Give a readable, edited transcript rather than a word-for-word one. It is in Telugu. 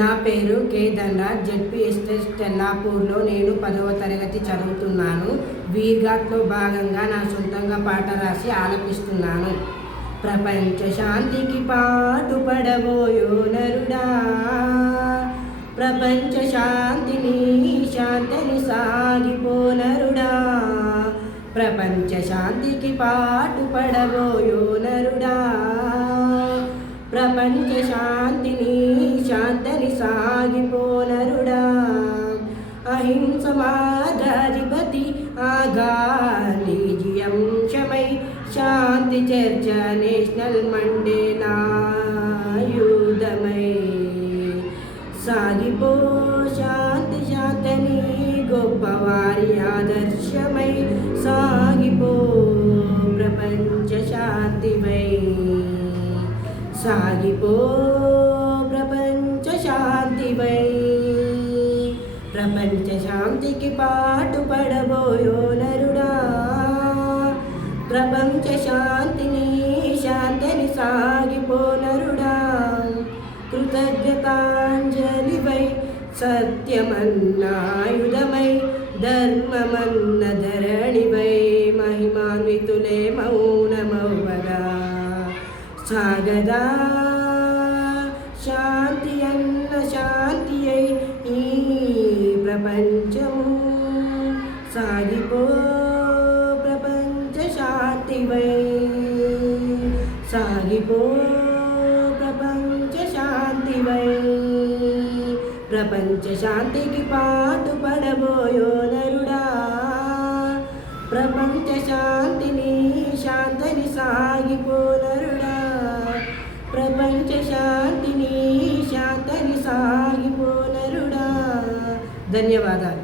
నా పేరు కే ధనరాజ్. జెడ్పీఎస్ఎస్ తెల్లాపూర్లో నేను 10వ తరగతి చదువుతున్నాను. వీర్ఘాట్లో భాగంగా నా సొంతంగా పాట రాసి ఆలపిస్తున్నాను. ప్రపంచ శాంతికి పాటుపడబోయో నరుడా, ప్రపంచ శాంతిని శాంతిని సాగిపో నరుడా, ప్రపంచ శాంతికి పాటుపడబోయో నరుడా, ప్రపంచ శాంతిని శాంతిని సాగిపో నరుడా. అహింస మార్గాధిపతి గాంధీజీ అంశమై శాంతి చర్చ నేషనల్ మండేలా ఆయుధమై సాగిపో శాంతి శాంతిని గొప్పవారి ఆదర్శమై సాగిపో ప్రపంచ శాంతిమై సాగిపో ప్రపంచ శాంతివై. ప్రపంచ శాంతికి పాటుపడబోయో నరుడా, ప్రపంచ శాంతిని శాంతిని సాగిపో నరుడా. కృతజ్ఞతాంజలివై సత్యమన్నాయుధమై ధర్మమన్న ధరణివై మహిమాన్వితులే మౌనమవ్వగా సాగదా శాంతి అన్న శాంతి అయి ఈ ప్రపంచము సాగిపో ప్రపంచ శాంతివై సాగిపో ప్రపంచ శాంతివై. ప్రపంచ శాంతికి పాటుపడబోయో నరుడా, ప్రపంచ శాంతిని శాంతిని సాగిపో నరుడా, ప్రపంచ శాంతిని శాంతిని సాగిపో నరుడా. ధన్యవాదాలు.